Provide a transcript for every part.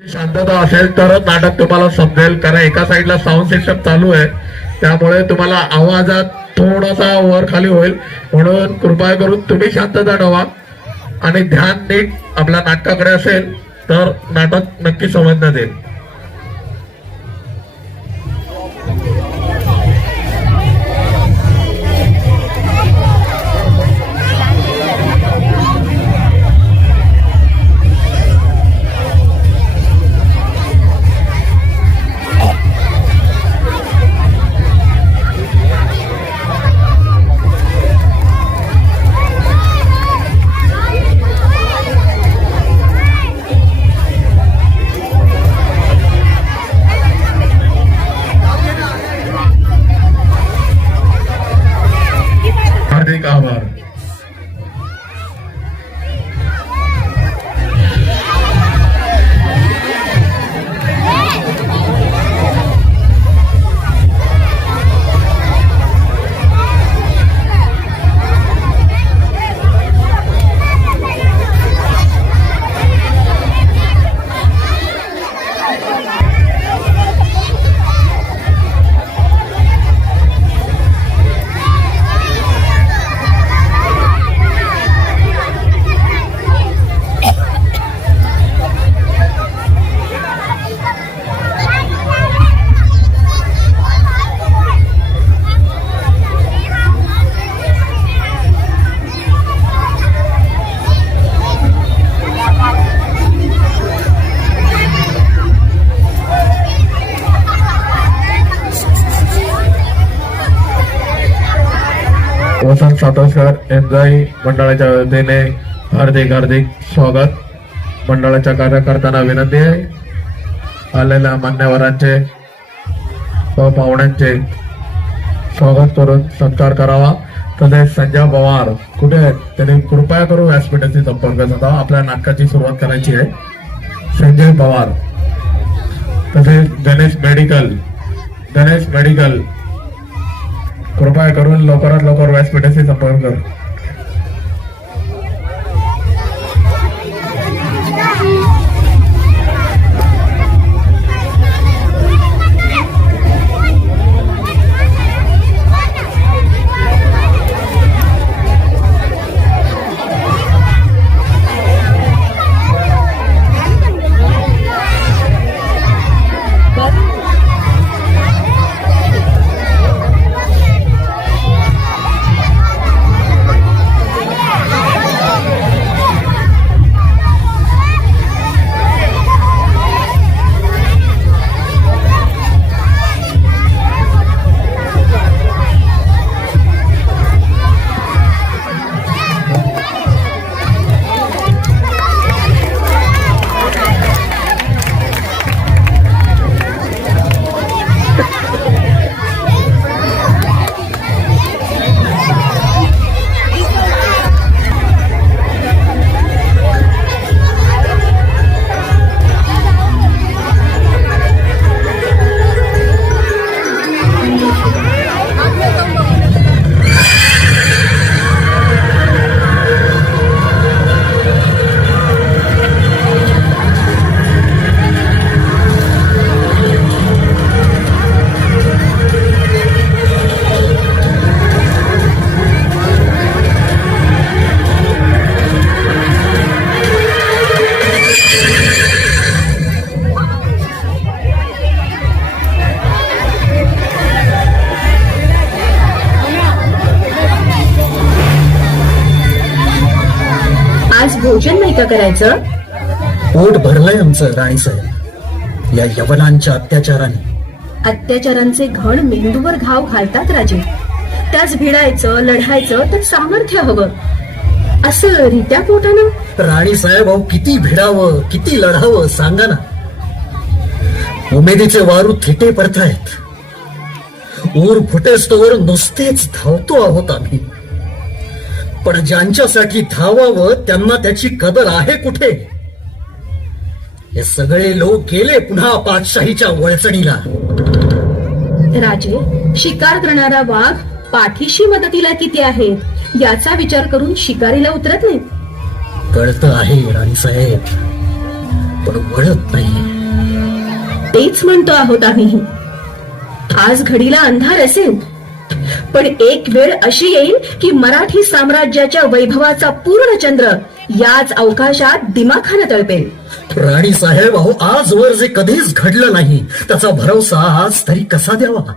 शांतता असेल तरच नाटक तुम्हाला समजेल, कारण एका साईडला साऊंड सिस्टम चालू आहे, त्यामुळे तुम्हाला आवाजात थोडासा वर खाली होईल. म्हणून कृपया करून तुम्ही शांतता ठेवा आणि ध्यान नीट आपल्या नाटकाकडे असेल तर नाटक नक्की समजण्यात येईल. हार्दिक आभार. वसंत सातोसकर एन्जॉय मंडळाच्या वतीने हार्दिक हार्दिक स्वागत. मंडळाच्या कार्यकर्त्यांना विनंती आहे, आलेल्या मान्यवरांचे व पाहुण्यांचे स्वागत करून सत्कार करावा. तसेच संजय पवार कुठे आहेत त्यांनी कृपया करून व्यासपीठाशी संपर्क साधावा. आपल्या नाटकाची सुरुवात करायची आहे. संजय पवार. तसेच गणेश मेडिकल कृपया करून लवकरात लवकर व्यासपीठाशी संपर्क कर. आज भोजन नाही का करायचं? पोट भरलंय आमचं राणीसाहेब या यवनांच्या अत्याचाराने. अत्याचारांचे घण मेंदूवर घाव घालतात राजे. त्याच भिडायचं, लढायचं तर सामर्थ्य हवं. असं रित्या पोटानं. राणीसाहेब अहो, किती भिडावं, किती लढावं सांगा ना. उमेदीचे वारू थिटे पडतायत. ऊर फुटेस्तोवर नुसतेच धावतो आहोत आम्ही. पण ज्यांच्यासाठी धावावं त्यांना त्याची कदर आहे कुठे? हे सगळे लोक गेले पुन्हा पातशाहीच्या वळचणीला. राजे, शिकार करणारा वाघ पाठीशी मदतीला किती आहेत याचा विचार करून शिकारीला उतरत नाही. कळतं आहे राणीसाहेब, पण वळत नाही. तेच म्हणतो आहोत आम्हीही. आज घडीला अंधार असेल, पण एक वेळ अशी येईल की मराठी साम्राज्याच्या वैभवाचा पूर्ण चंद्र याच अवकाशात दिमाखानं तळपेल. राणी साहेब, अहो आजवर जे कधीच घडलं नाही त्याचा भरवसा आज तरी कसा द्यावा?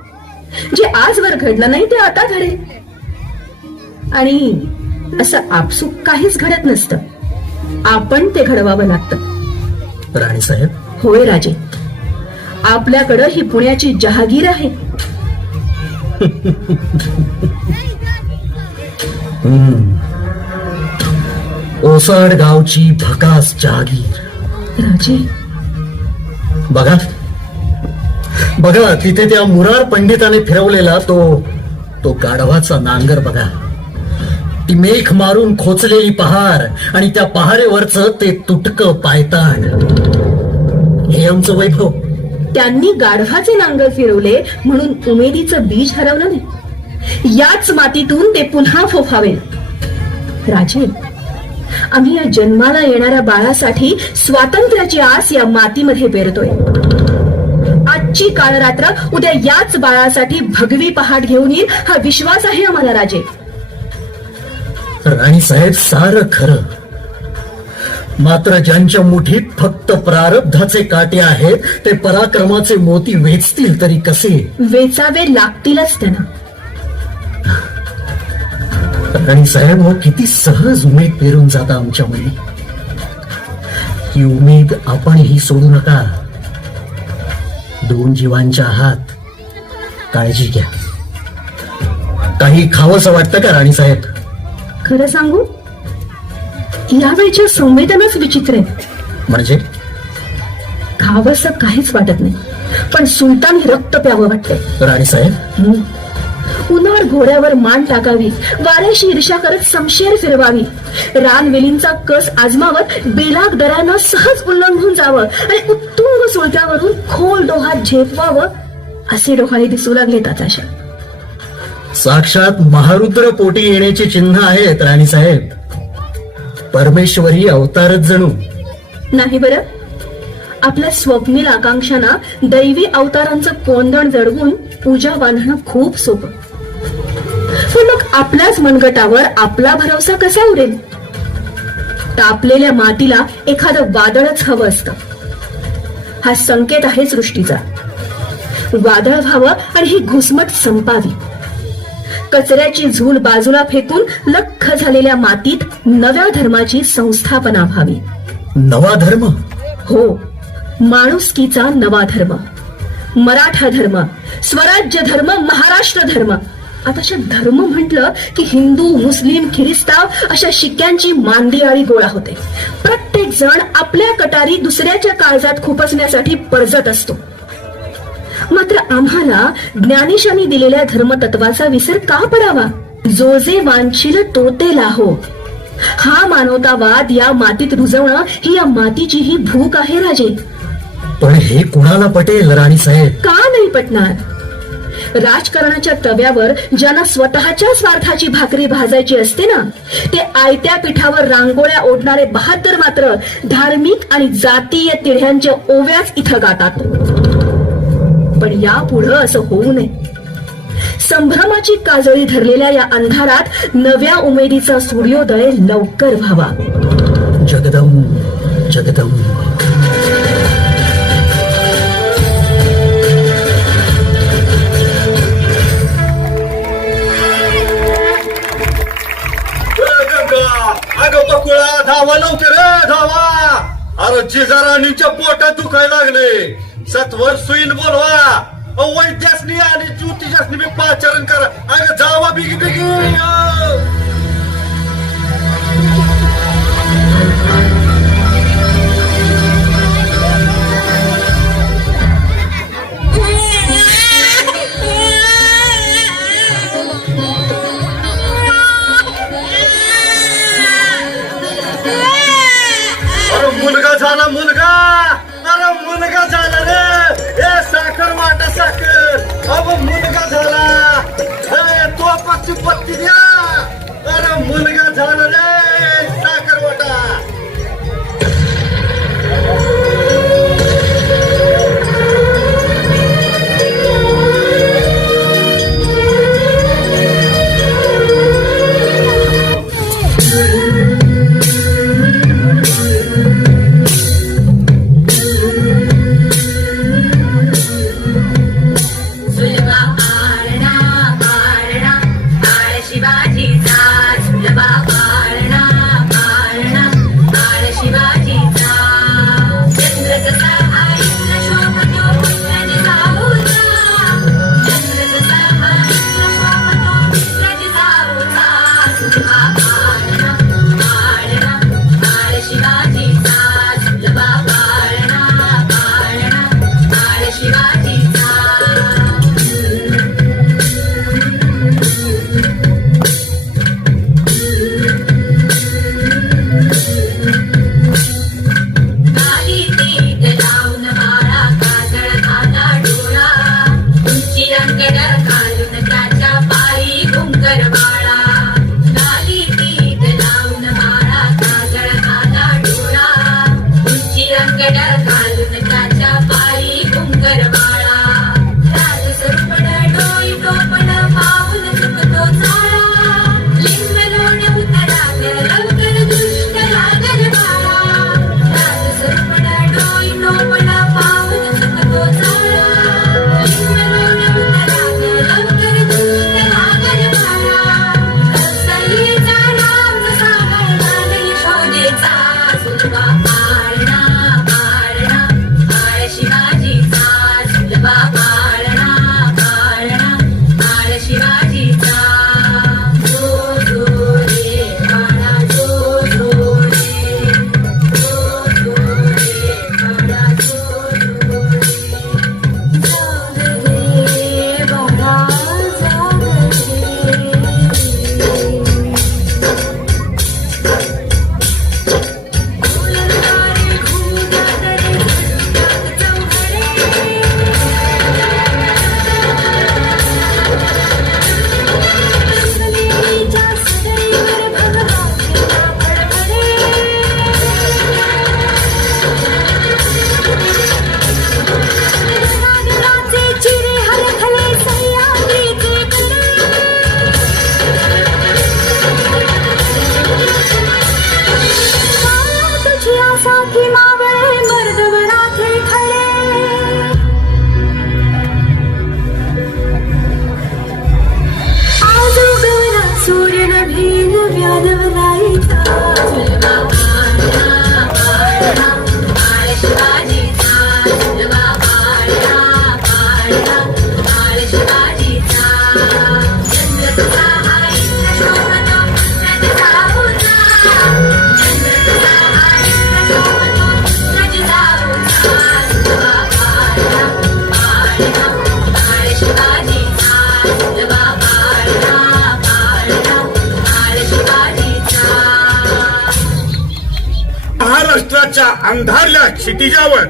जे आजवर घडलं नाही ते आता घडेल. आणि असं आपसूक काहीच घडत नसतं, आपण ते घडवावं लागतं. राणी साहेब, होय राजे, आपल्याकडं ही पुण्याची जहागीर आहे. ओसाड गावची भकास जहागीर. राजे, बघा बघा, तिथे त्या मुरार पंडिताने फिरवलेला तो गाढवाचा नांगर बघा. ती मेख मारून खोचलेली पहार आणि त्या पहारेवरच ते तुटकं पायताण. हे आमचं वैभव. त्यांनी गाढवाचे नांगर फिरवले म्हणून उमेदीचं बीज हरवलं नाही. याच मातीतून ते पुन्हा फोफावेल. राजे, आम्ही या जन्माला येणाऱ्या बाळासाठी स्वातंत्र्याची आस या मातीमध्ये पेरतोय. आजची काळ रात्र उद्या याच बाळासाठी भगवी पहाट घेऊन येईल हा विश्वास आहे आम्हाला. राजे, राणी साहेब, सारं खरं. मात्र ज्यांच्या मुठीत फक्त प्रारब्धाचे काटे आहेत ते पराक्रमाचे मोती वेचतील तरी कसे? वेचावे लागतीलच त्यांना. राणी साहेब, हो किती सहज उमेद पेरून जाता आमच्या मनी. ही उमेद आपणही सोडू नका. 2 जीवांच्या आहात, काळजी घ्या. काही खावंसं वाटतं का राणी साहेब? खरं सांगू, यावेळच्या संवेदनाच विचित्र आहे. म्हणजे खावंसं काहीच वाटत नाही, पण सुलतानी रक्त प्यावं वाटतंय. राणी साहेब, उन्हाळ घोड्यावर मान टाकावी, वाऱ्याशी ईर्ष्या करत समशेर फिरवावी, रानवेलींचा कस आजमावत बेलाग दऱ्यांना सहज उल्लंघून जावं आणि उत्तुंग सुळक्यावरून खोल डोहात झेपवावं, असे डोहाळे दिसू लागलेत आताशा. साक्षात महारुद्र पोटी येण्याची चिन्ह आहेत राणी साहेब. परमेश्वरी अवतारच जणू. नाही बरं, आपल्या स्वप्नील आकांक्षांना दैवी अवतारांचं कोंदण जडवून पूजा बांधणं खूप सोपं. पण मग आपल्याच मनगटावर आपला भरवसा कसा उडेल? तापलेल्या मातीला एखादं वादळच हवं असतं. हा संकेत आहे सृष्टीचा. वादळ व्हावं आणि ही घुसमट संपावी. कचऱ्याची झूल बाजूला फेकून लख्ख झालेल्या मातीत नव्या धर्माची संस्थापना व्हावी. नवा धर्म? हो, माणुसकीचा नवा धर्म. मराठा धर्म, स्वराज्य धर्म, महाराष्ट्र धर्म. आताशा धर्म म्हटलं की हिंदू, मुस्लिम, ख्रिस्ताव अशा शिक्क्यांची मांदियाळी गोळा होते. प्रत्येक जण आपल्या कटारी दुसऱ्याच्या काळजात खुपसण्यासाठी परजत असतो. मात्र आम्हाला ज्ञानेशांनी दिलेल्या धर्मतत्वाचा विसर का पडावा? जो जे वांछील तो ते लाहो. हा मानवतावाद या मातीत रुजवणं ही या मातीची ही भूक आहे राजे. पण हे कुणाला पटेल राणी साहेब? का नाही पटणार? राजकारणाच्या तव्यावर ज्यांना स्वतःच्या स्वार्थाची भाकरी भाजायची असते ना, ते आयत्या पिठावर रांगोळ्या ओढणारे बहादर मात्र धार्मिक आणि जातीय तिढ्यांच्या ओव्याच इथं गातात. पण यापुढं असं होऊ नये. संभ्रमाची काजळी धरलेल्या या अंधारात नव्या उमेदीचा सूर्योदय लवकर व्हावा. जगदम जगदम. अगं बकुळा, धावा लवकर धावा. अरे जिजाराणीच्या पोटात दुखायला लागले. सत्वर सुईन बोलवा. वैद्यासनी आणि ज्योतिषासनी मी पाचारण करा. अगं जावा बिगी बिगी. मुलगा झाला मुलगा. अरे मुलगा झाला रे. ए साखर वाटा साखर. अब मुलगा झाला. तो पक्षी पत्ती द्या. अरे मुलगा झाला रे. साखर वाटा. की मावळे मर्दवराथे खळे आज उगवला सूर्य नभीन व्याधवलाईचा महाराष्ट्राच्या अंधारल्या क्षितिजावर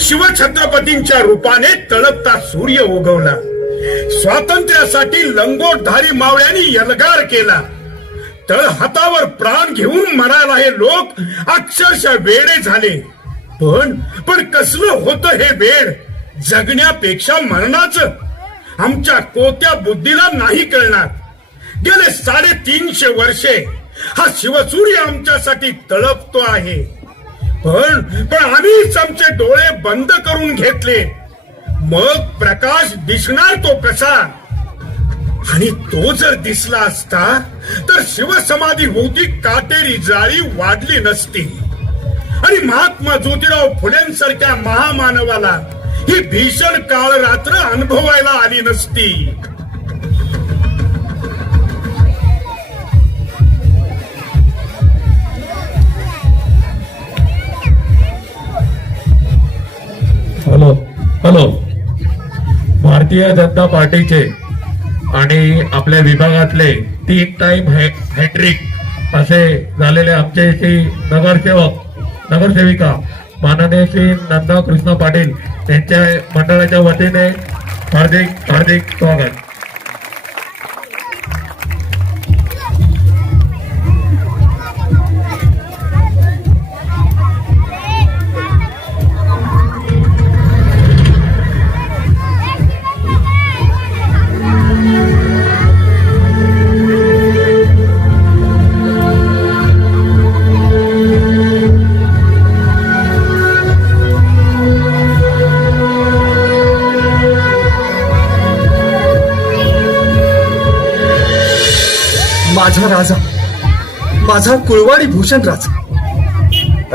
शिवछत्रपतींच्या रूपाने तळपता सूर्य उगवला. स्वातंत्र्यासाठी लंगोटधारी मावळ्यांनी यलगार केला. तळहातावर प्राण घेऊन मरायला हे लोक अक्षरशः वेडे झाले. पण कसलं होतं हे वेड, जगण्यापेक्षा मरणाचं. आमच्या कोत्या बुद्धीला नाही कळणार. गेले 350 वर्षे हा शिवसूर्य आमच्यासाठी तळपतो आहे. पण आम्हीच आमचे डोळे बंद करून घेतले. मग प्रकाश दिसणार तो कसा? आणि तो जर दिसला असता तर शिवसमाधी होती काटेरी जाळी वाढली नसती आणि महात्मा ज्योतिराव फुलेंसारख्या महामानवाला ही भीषण काळ रात्र अनुभवायला आली नसती. हॅलो, भारतीय जनता पार्टीचे आणि आपल्या विभागातले 3 टाइम हॅट्रिक असे झालेले आमचे श्री नगरसेविका माननीय श्री नंदा कृष्ण पाटील यांच्या मंडळाच्या वतीने हार्दिक स्वागत. माझा राजा, माझा कुळवाडी भूषण राजा,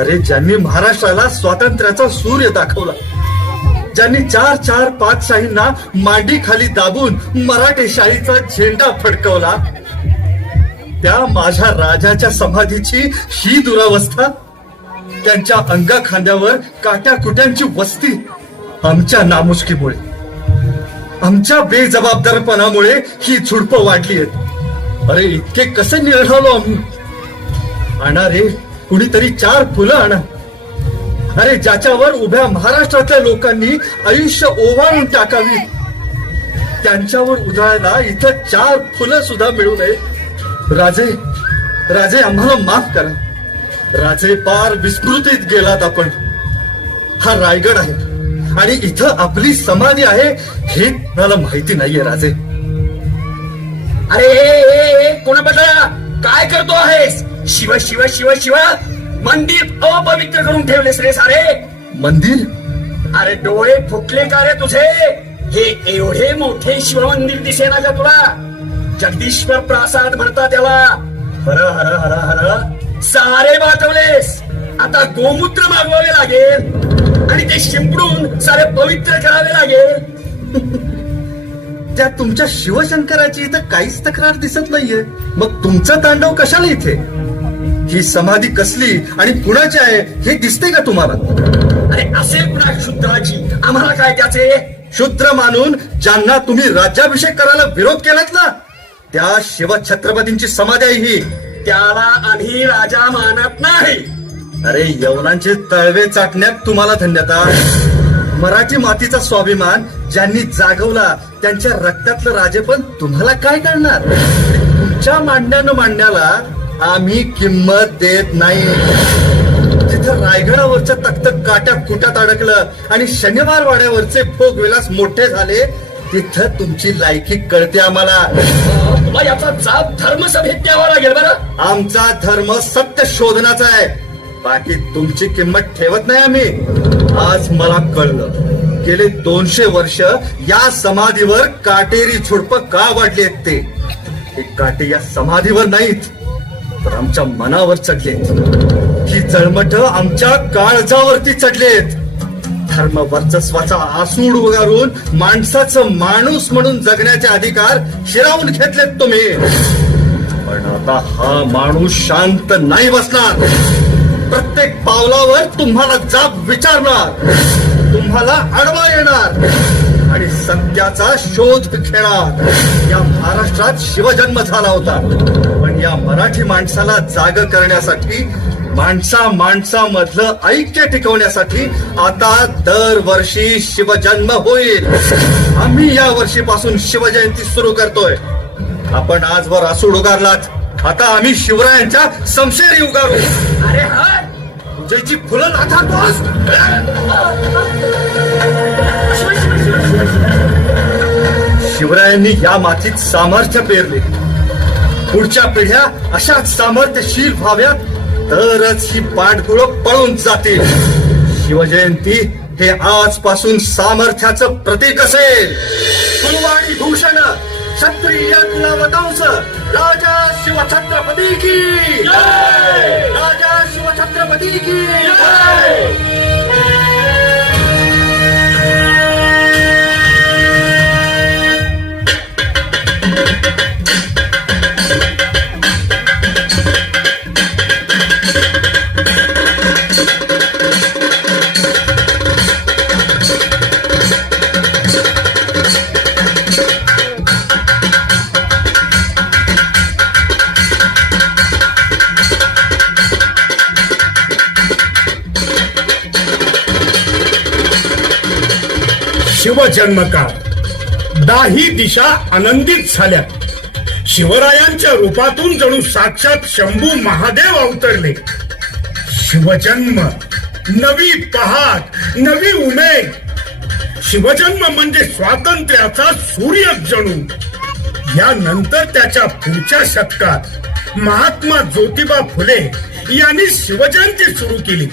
अरे ज्यांनी महाराष्ट्राला स्वातंत्र्याचा सूर्य दाखवला, ज्यांनी 4 पातशाहींना मांडी खाली दाबून मराठी शाहीचा झेंडा फडकवला, त्या माझ्या राजाच्या समाधीची ही दुरावस्था, त्यांच्या अंगा खांद्यावर काट्या कुट्यांची वस्ती आमच्या नामुष्कीमुळे, आमच्या बेजबाबदारपणामुळे ही झुडपं वाढली आहेत. अरे इतके कसे निळालो आम्ही. आणा रे कुणीतरी 4 फुलं आणा. अरे ज्याच्यावर उभ्या महाराष्ट्रातल्या लोकांनी आयुष्य ओवाळून टाकावी, त्यांच्यावर उधळायला इथं 4 फुलं सुद्धा मिळू नये. राजे आम्हाला माफ करा. राजे पार विस्मृतीत गेलात आपण. हा रायगड आहे आणि इथं आपली समाधी आहे हे मला माहिती नाहीये राजे. अरे कोणाबद्दल काय करतो आहेस? शिव शिव शिव शिव मंदिर अपवित्र करून ठेवलेस रे सारे. मंदिर? अरे डोळे फुटले का रे तुझे? हे एवढे मोठे शिव मंदिर दिसेना का तुला? जगदीश्वर प्रासाद म्हणतात त्याला. हर हर हर हर सारे वाचवलेस. आता गोमूत्र मागवावे लागेल आणि ते शिंपडून सारे पवित्र करावे लागेल. त्या तुमच्या शिवशंकराची इथं काहीच तक्रार दिसत नाहीये. मग तुमचा तांडव कशाला इथे? ही समाधी कसली आणि कुणाची आहे हे दिसते का तुम्हाला? अरे असेल कुणा शूद्राची, आम्हाला काय त्याचे? शूद्र मानून ज्यांना तुम्ही राज्याभिषेक करायला विरोध केलात ना, त्या शिवछत्रपतींची समाधी आहे ही. त्याला आम्ही राजा मानत नाही. अरे यवनांचे तळवे चाटण्यात तुम्हाला धन्यता. मराठी मातीचा स्वाभिमान ज्यांनी जागवला त्यांच्या रक्तातलं राजेपण तुम्हाला काय कळणार? तुमच्या मांडण्याला आम्ही किंमत देत नाही. जिथं रायगडावरचं तख्त काट्या कुटात अडकलं आणि शनिवार वाड्यावरचे भोग विलास मोठे झाले, तिथं तुमची लायकी कळते आम्हाला. तुला याचा जाब धर्मसभेत द्यावा लागेल बरं. आमचा धर्म सत्य शोधनाचा आहे बाकी तुमची किंमत ठेवत नाही आम्ही. आज मला कळलं गेले 200 वर्ष या समाधीवर काटेरी झुडपं का वाढली आहेत ते. हे काटे या समाधीवर नाहीत तर आमच्या मनावर चढलेत. ही जळमठ आमच्या काळजावरती चढलेत. धर्म वर्चस्वाचा आसूड उगारून माणसाचं माणूस म्हणून जगण्याचे अधिकार हिरावून घेतलेत तुम्ही. पण आता हा माणूस शांत नाही बसणार. प्रत्येक पावलावर तुम्हाला जाब विचारणार, तुम्हाला आडवा येणार आणि सत्याचा शोध घेणार. या महाराष्ट्रात शिवजन्म झाला होता, पण या मराठी माणसाला जाग करण्यासाठी, माणसामधलं ऐक्य टिकवण्यासाठी आता दरवर्षी शिवजन्म होईल. आम्ही या वर्षीपासून शिवजयंती सुरू करतोय. आपण आजवर आसूड उगारलात, आता आम्ही शिवरायांच्या समशेरी उगारू. अरे हा तुझ्याची फुलं लाथातोस. शिवरायांनी या मातीत सामर्थ्य पेरले. पुढच्या पिढ्या अशाच सामर्थ्यशील व्हाव्यात तरच ही पाठगुळं पळून जातील. शिवजयंती हे आजपासून सामर्थ्याचं प्रतीक असेल. कुलवाडी भूषण क्षत्रिय कुलवंश राजा शिवछत्रपती की जय. राजा शिवछत्रपती की जय. शिवजन्मकाळ दाही दिशा आनंदित झाल्या. शिवरायांच्या रूपातून जणू साक्षात शंभू महादेव अवतरले. शिवजन्म, नवी पहाट, नवी उमेद. शिवजन्म म्हणजे स्वातंत्र्याचा सूर्य जणू. यानंतर त्याच्या पुढच्या शतकात महात्मा ज्योतिबा फुले यांनी शिवजयंती सुरू केली.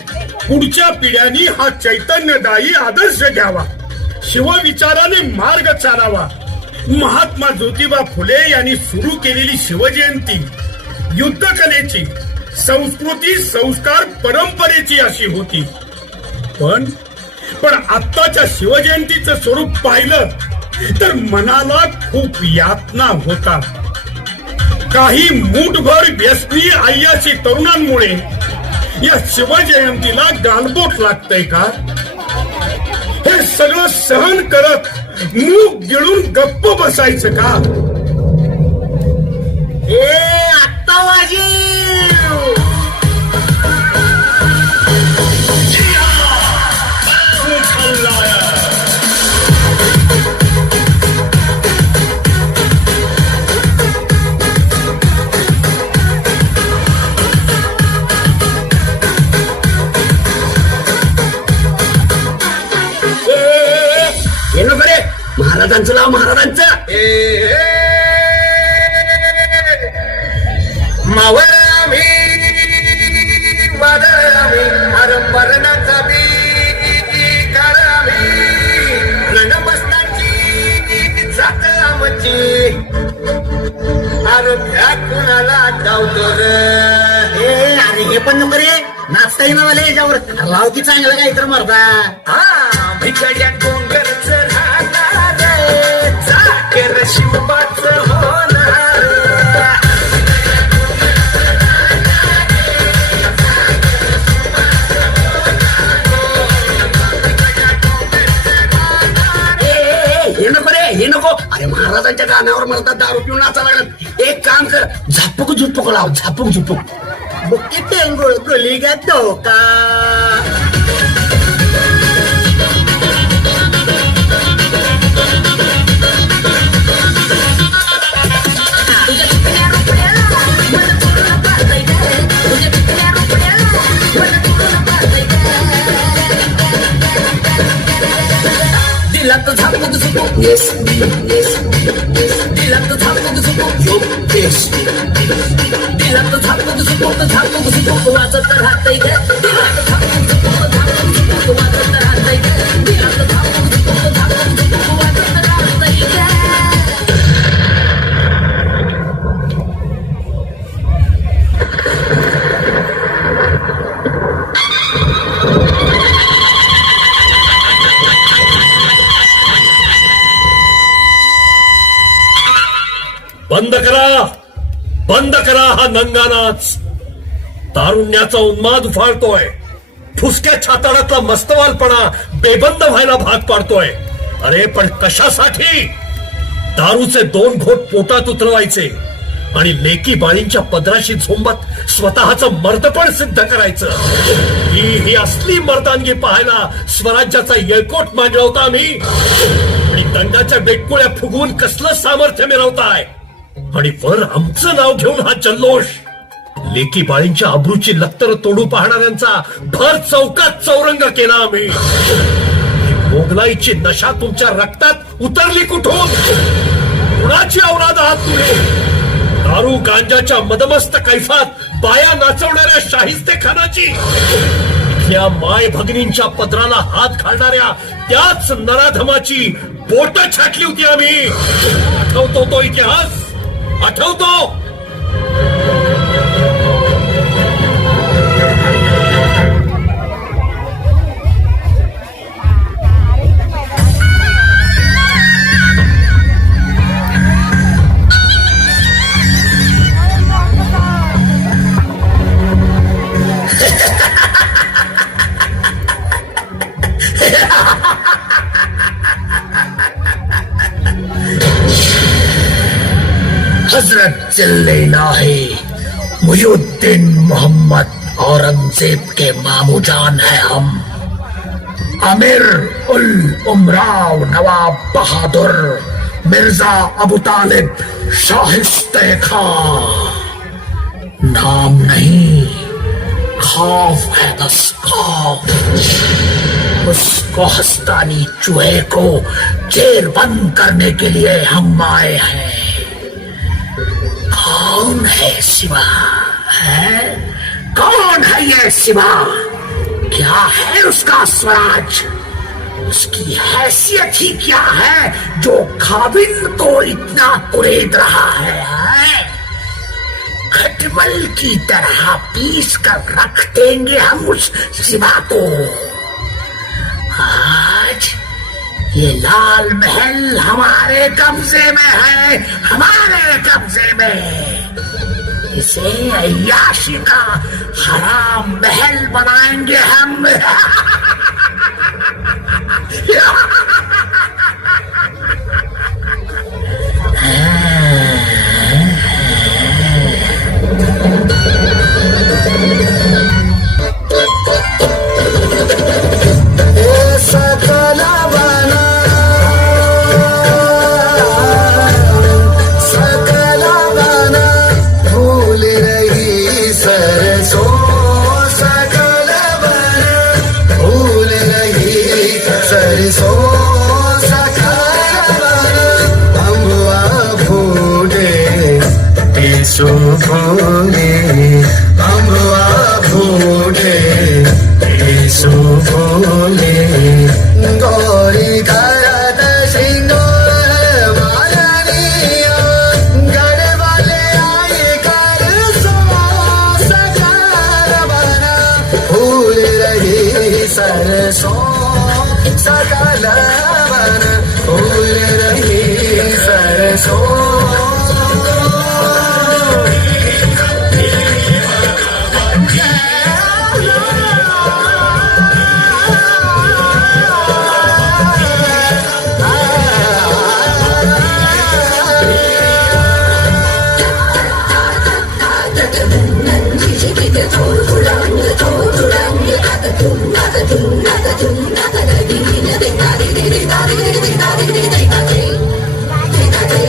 पुढच्या पिढ्यांनी हा चैतन्यदायी आदर्श घ्यावा, शिवविचाराने मार्ग चालावा. महात्मा ज्योतिबा फुले यांनी सुरू केलेली शिवजयंती युद्धकलेची, संस्कृती, संस्कार, परंपरेची अशी होती. पण आत्ताच्या शिवजयंतीचं स्वरूप पाहिलं तर मनाला खूप यातना होता. काही मूठभर व्यसनी अय्याशी तरुणांमुळे या शिवजयंतीला गालबोट लागतंय का? हे सगळं सहन करत मूग गिळून गप्प बसायचं का? आत्ता वाजी महाराजांचं नाव, महाराजांचं मावळामी वादळामी मरणाचा बी काळामी रणबस्ताची जात आमची अरे भ्या कुणाला धावतो अरे हे पण नको रे, नाचता येईना मला याच्यावर. लाव की चांगलं काही तर मरदा. हा भिकाड्या डोंगरच राहणार चाकर शिवबाच होणार. हे नको रे, हे नको. अरे महाराजांच्या गाण्यावर मरतात दारू पिऊन नाचा लागला. एक काम कर, झापक झुपक लाव, झापक झुपक. बुक्की टेंगुळ गुली गा धोका. दिलात झापक झुपक येस येस. दिलात झापक झुपक योगेश. दिलात झाकून झुकून झाकून झुकून वाजत राहतंय ग दिलात झाकून झुकून झाकून झुकून वाजत राहतंय ग दिलात झाकून झुकून झाकून झुकून वाजत राहतंय ग बंद करा हा नंगानाच. तारुण्याचा उन्माद उफाळतोय. फुसक्या छाताडातला मस्तवालपणा बेबंद व्हायला भाग पाडतोय. अरे पण कशासाठी? दारूचे 2 घोट पोटात उतरवायचे आणि लेकी बाळींच्या पदराशी झोंबत स्वतःचं मर्दपण सिद्ध करायचं. ही असली मर्दानगी पाहायला स्वराज्याचा येळकोट मांडला होता आम्ही. आणि दंडाच्या बेटकुळ्या फुगवून कसलं सामर्थ्य मिळवताय. आणि वर आमचं नाव घेऊन हा जल्लोष. लेकी बाळींच्या अब्रूची लत्तर तोडू पाहणाऱ्यांचा भर चौकात चौरंग केला आम्ही. मोगलाईची नशा तुमच्या रक्तात उतरली कुठून? कुणाची औलाद आहात तुम्ही? दारू गांजाच्या मदमस्त कैफात बाया नाचवणाऱ्या शाहिस्ते खानाची. या माय भगिनींच्या पदराला हात घालणाऱ्या त्याच नराधमाची बोट छाटली होती आम्ही. आठवतो तो इतिहास? आठवतो? हजरत चिल्लाहे मुहिउद्दीन मोहम्मद औरंगजेब के मामूजान है हम. अमीर उल उमराव नवाब बहादुर मिर्जा अबू तालिब शाहिस्ते खां. नाम नहीं, खौफ है बस खौफ. उसको हस्तानी चूहे को जेर बंद करने के लिए हम आए हैं. कौन है शिवा? है कौन है ये शिवा? क्या है उसका स्वराज? उसकी हैसियत ही क्या है जो खाविंद को इतना कुरेद रहा है? खटमल की तरह पीस कर रख देंगे हम उस शिवा को. आज ये लाल महल हमारे कब्जे में है, हमारे कब्जे में. इसे अय्याशी का हराम महल बनाएंगे हम.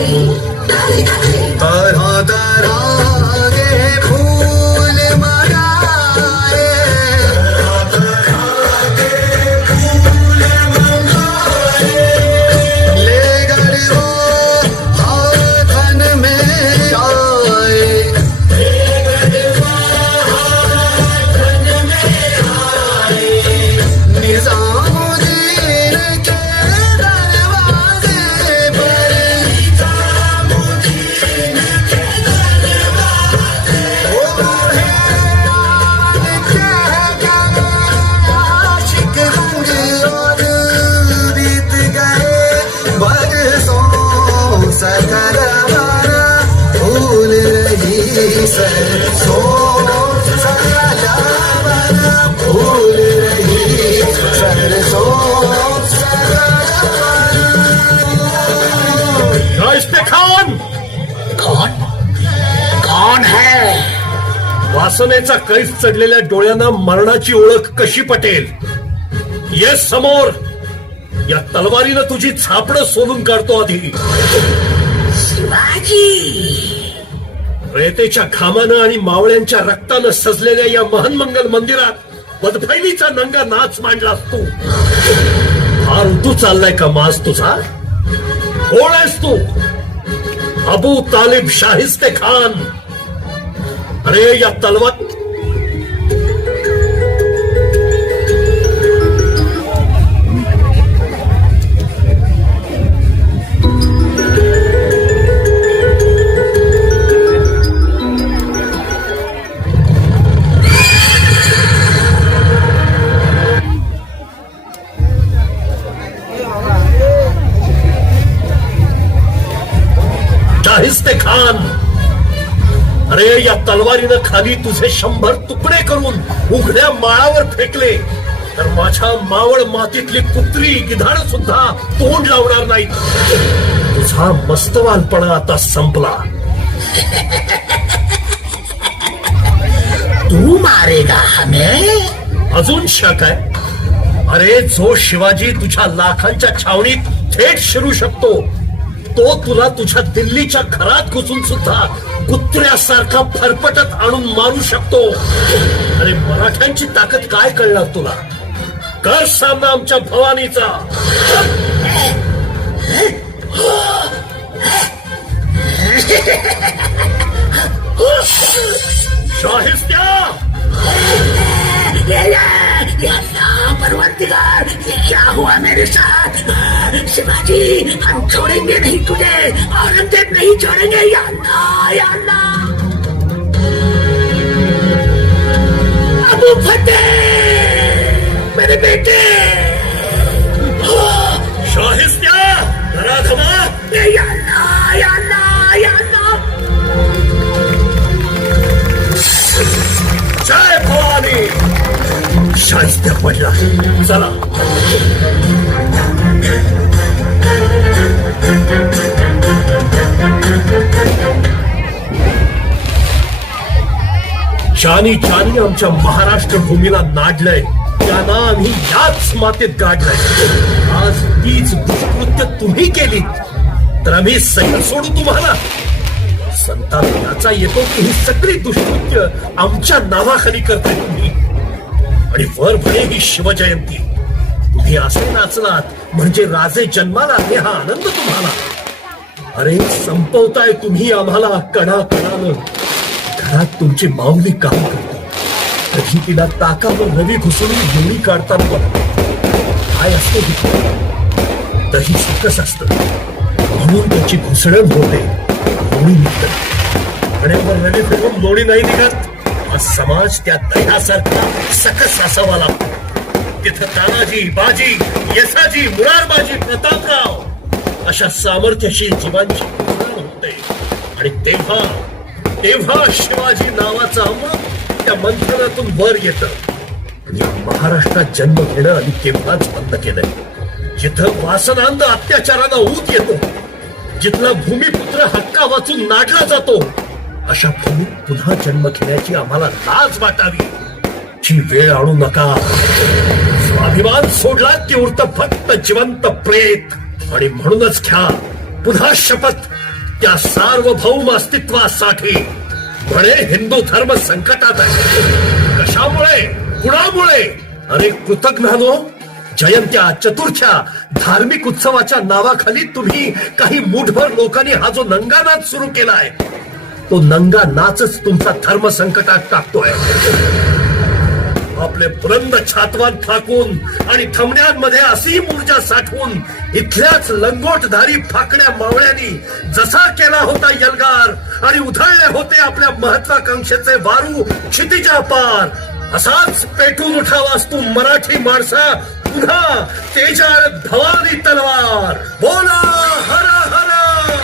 Thank you. शाहिस्ते खान कौन है? वासनेचा कैस चढलेल्या डोळ्यांना मरणाची ओळख कशी पटेल? ये समोर. या तलवारीनं तुझी छापडं सोलून काढतो आधी. रेतेच्या घामानं आणि मावळ्यांच्या रक्तानं सजलेल्या या महनमंगल मंदिरात बदफैलीचा नंगा नाच मांडलास तू. हा ऋतू चाललाय का माज तुझा? कोण आहेस तू? अबू तालिब शाहिस्ते खान. अरे या तलवार शाहिस्ते खान. अरे या तलवारीनं खाली तुझे 100 तुकडे करून उघड्या माळावर फेकले तर माझ्या मावळ मातीतली कुत्री गिधाड सुद्धा तोंड लावणार नाही. तुझा मस्तवालपणा आता संपला. तू मारेगा हमें? अजून शक आहे? अरे जो शिवाजी तुझ्या लाखांच्या छावणीत थेट शिरू शकतो तो तुला तुझ्या दिल्लीच्या घरात घुसून सुद्धा कुत्र्यासारखा फरफटत आणून मारू शकतो. अरे मराठ्यांची ताकद काय कळणार तुला? कर सामना आमच्या भवानीचा. शाहिस्त्या. परवरदिगार, ये क्या हुआ मेरे साथ? शिवाजी, हम छोड़ेंगे नहीं तुझे, औरंगजेब नहीं छोड़ेंगे. या अल्लाह, या अल्लाह. अबू फतेह, मेरे बेटे. शाहिस्त्या धराधमा. या अल्लाह, या अल्लाह, या अल्लाह. जय भवानी. शाहिस्त्या पडला. चला. ज्यानी ज्यानी आमच्या महाराष्ट्र भूमीला नाडलंय त्यांना आम्ही याच मातीत गाडलंय. आज तीच दुष्कृत्य तुम्ही केलीत तर आम्ही सैन्य सोडू तुम्हाला? संताप याचा येतो की ही सगळी दुष्कृत्य आमच्या नावाखाली करताय तुम्ही. आणि वर म्हणे ही शिवजयंती. तुम्ही असे नाचलात म्हणजे राजे जन्माला आले हा आनंद तुम्हाला. अरे संपवताय तुम्ही आम्हाला कणाकणानं. घरात तुमची माऊली काम करते. कधी तिला ताकावर रवी घुसळून गोळी काढतात पण काय असते दही सकस असत म्हणून त्याची घुसळण होते. लोणी निघते आणि मग रवी फिरून लोणी नाही निघत. हा समाज त्या दह्यासारखा सकस असावा लागतो. तिथं तानाजी, बाजी, येसाजी, मुरारबाजी, प्रतापराव अशा सामर्थ्यशील जीवांची उलाढाल होते. आणि तेव्हा शिवाजी नावाचं अमृत त्या मंथनातून वर येतं. या महाराष्ट्रात जन्म घेणं आणि तेव्हाच बंद केलंय. जिथं वासनांध अत्याचाराला ऊत येतो, जिथला भूमिपुत्र हक्का वाचून नाडला जातो, अशा भूमीत पुन्हा जन्म घेण्याची आम्हाला लाज वाटावी. ची वेळ आणू नका. स्वाभिमान सोडला की उरतं फक्त जिवंत प्रेत. आणि म्हणूनच घ्या पुन्हा शपथ त्या सार्वभौम अस्तित्वासाठी. म्हणे हिंदू धर्म संकटात आहे. कशामुळे? कुणामुळे? अरे कृतज्ञानो, जयंत्या, चतुर्थ्या, धार्मिक उत्सवाच्या नावाखाली तुम्ही काही मुठभर लोकांनी हा जो नंगा नाच सुरू केलाय तो नंगा नाचच तुमचा धर्म संकटात टाकतोय. आपले बुलंद छातवान फाकून आणि थमण्यांमध्ये असीम ऊर्जा साठवून इथल्याच लंगोटधारी फाकड्या मावळ्यांनी जसा केला होता यलगार आणि उधळले होते आपल्या महत्वाकांक्षेचे वारू क्षितिजा पार, असाच पेटून उठावास तू मराठी माणसा. पुन्हा तेजाळत भवानी तलवार. बोला हर हर हर हर.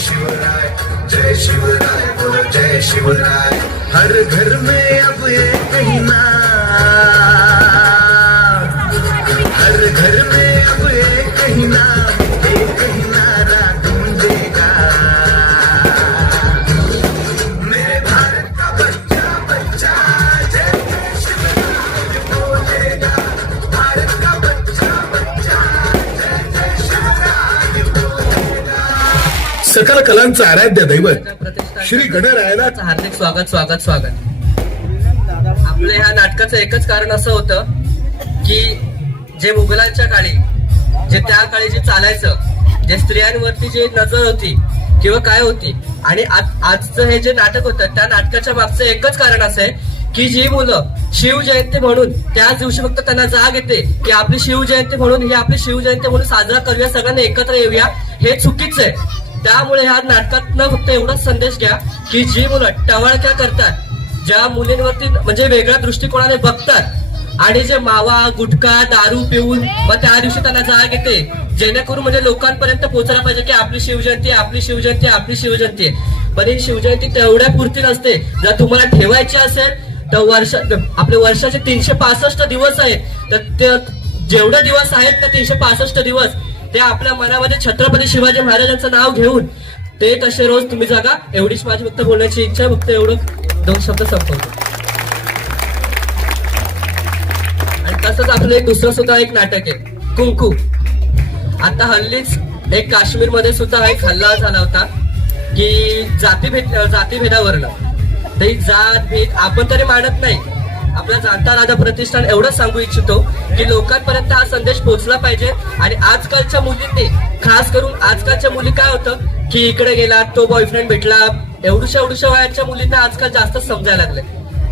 शिवराय जय शिवराय बोलो जय शिवराय हर घर में अब एक ही नाम हर घर में अब एक ही नाम एक ही नारा गूंजेगा मेरे भारत का बच्चा बच्चा जय जय शिवराय बोलेगा भारत का बच्चा बच्चा जय जय शिवराय बोलेगा सकल कलांचं आराध्य दैवत श्री गणरायाला हार्दिक स्वागत स्वागत स्वागत. आपल्या ह्या नाटकाचं एकच कारण असं होतं की जे मुघलांच्या काळी जे त्या काळी जे चालायचं जे स्त्रियांवरती जे नजर होती किंवा काय होती आणि आजचं हे जे नाटक होतं त्या नाटकाच्या मागचं एकच कारण असं आहे की जी मुलं शिवजयंती म्हणून त्याच दिवशी फक्त त्यांना जाग येते की आपली शिवजयंती म्हणून ही आपली शिवजयंती म्हणून साजरा करूया सगळ्यांना एकत्र येऊया हे चुकीचं आहे. त्यामुळे ह्या नाटकातनं फक्त एवढाच संदेश घ्या की जी मुलं टवाळक्या करतात ज्या मुलींवरती म्हणजे वेगळ्या दृष्टिकोनाने बघतात आणि जे मावा गुटखा दारू पिऊन मग त्या दिवशी त्यांना जाग येते जेणेकरून म्हणजे लोकांपर्यंत पोहोचायला पाहिजे की आपली शिवजयंती आपली शिवजयंती आपली शिवजयंती आहे. पण ही शिवजयंती तेवढ्या पुरती नसते. जर तुम्हाला ठेवायची असेल तर आपले वर्षाचे 365 दिवस आहेत तर ते जेवढे दिवस आहेत ना 365 दिवस ते आपल्या मनामध्ये छत्रपती शिवाजी महाराजांचं नाव घेऊन ते तसे रोज तुम्ही जागा. एवढीच माझी फक्त बोलण्याची इच्छा आहे. फक्त एवढं 2 शब्द संपवतो. आणि तसंच आपलं एक दुसरं सुद्धा एक नाटक आहे कुंकू. आता हल्लीच एक काश्मीरमध्ये सुद्धा एक हल्ला झाला होता की जातीभेदावरनं. ते जात भेद आपण तरी मानत नाही. आपला जाणता राजा प्रतिष्ठान एवढंच सांगू इच्छितो की लोकांपर्यंत हा संदेश पोहोचला पाहिजे. आणि आजकालच्या मुलींनी खास करून आजकालच्या मुली काय होतं की इकडे गेला तो बॉयफ्रेंड भेटला एवढ्या वयाच्या मुलींना आजकाल जास्त समजायला लागले.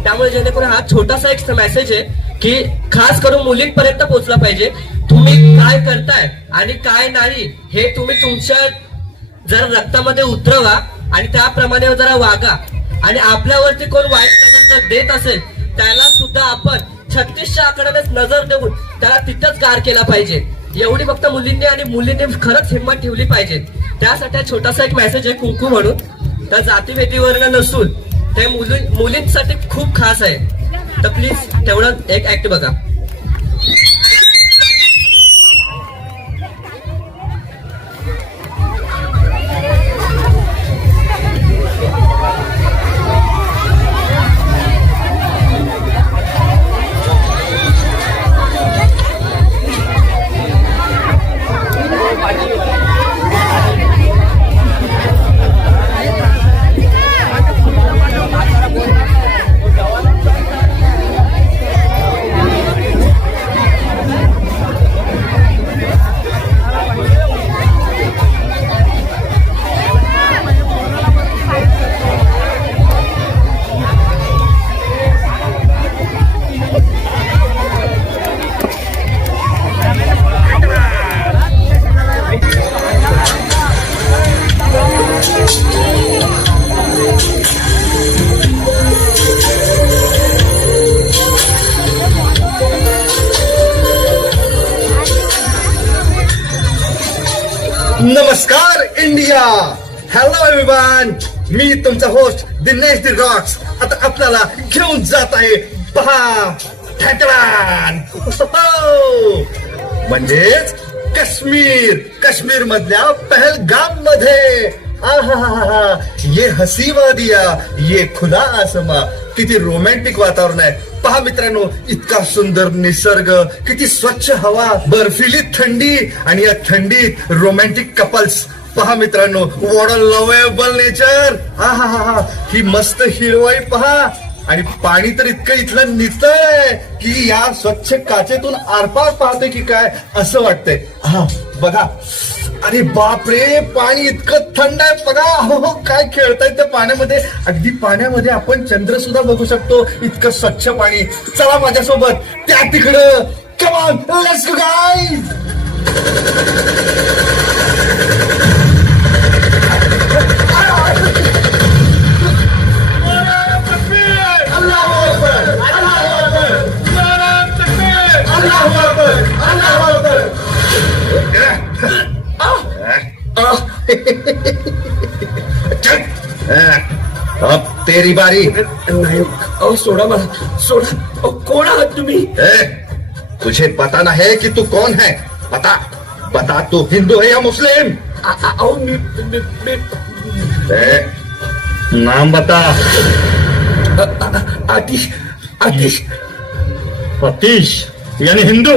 त्यामुळे जेणेकरून हा छोटासा एक मेसेज आहे की खास करून मुलींपर्यंत पोहोचला पाहिजे. तुम्ही काय करताय आणि काय नाही हे तुम्ही तुमच्या जरा रक्तामध्ये उतरवा आणि त्याप्रमाणे जरा वागा. आणि आपल्यावरती कोण वाईट नजर जर देत असेल त्याला सुद्धा आपण 36च्या आकड्यानेच नजर देऊन त्याला तिथंच गार केला पाहिजे. एवढी फक्त मुलींनी आणि मुलींनी खरंच हिंमत ठेवली पाहिजे. त्यासाठी छोटासा एक मेसेज आहे कुंकू म्हणून. त्या जातीभेदीवरनं नसून ते मुलींसाठी खूप खास आहे. तर प्लीज तेवढं एक ऍक्ट बघा. नमस्कार इंडिया. Hello everyone. मी तुमचा होस्ट दिनेश दी रॉक्स आता आपल्याला घेऊन जात आहे पहा ठणठण. म्हणजेच काश्मीर मधल्या पहलगाम मध्ये. ये हसी वादिया ये खुला आसमा. किती रोमॅन्टिक वातावरण आहे पहा मित्रांनो. इतका सुंदर निसर्ग किती स्वच्छ हवा बर्फिली थंडी आणि या थंडीत रोमॅन्टिक कपल्स. पहा मित्रांनो वॉट अ लवेबल नेचर. ही मस्त हिरवाई पहा आणि पाणी तर इतकं इथलं नितळ आहे की या स्वच्छ काचेतून आरपार पाहतोय की काय असं वाटतंय. बघा अरे बापरे पाणी इतकं थंड आहे बघा. हो काय खेळतायत त्या पाण्यामध्ये. अगदी पाण्यामध्ये आपण चंद्र सुद्धा बघू शकतो इतकं स्वच्छ पाणी. चला माझ्यासोबत त्या तिकडं. Come on let's go guys. चल अब तेरी बारी. नाही अहो सोडा मला सोडा. अहो, कोण आहात तुम्ही? तुझे बताना है कि तू कौन है. बता बता, तू हिंदू है या मुस्लिम. अहो मी नाम बता. आतिश आतिश. आतिश यानी हिंदू.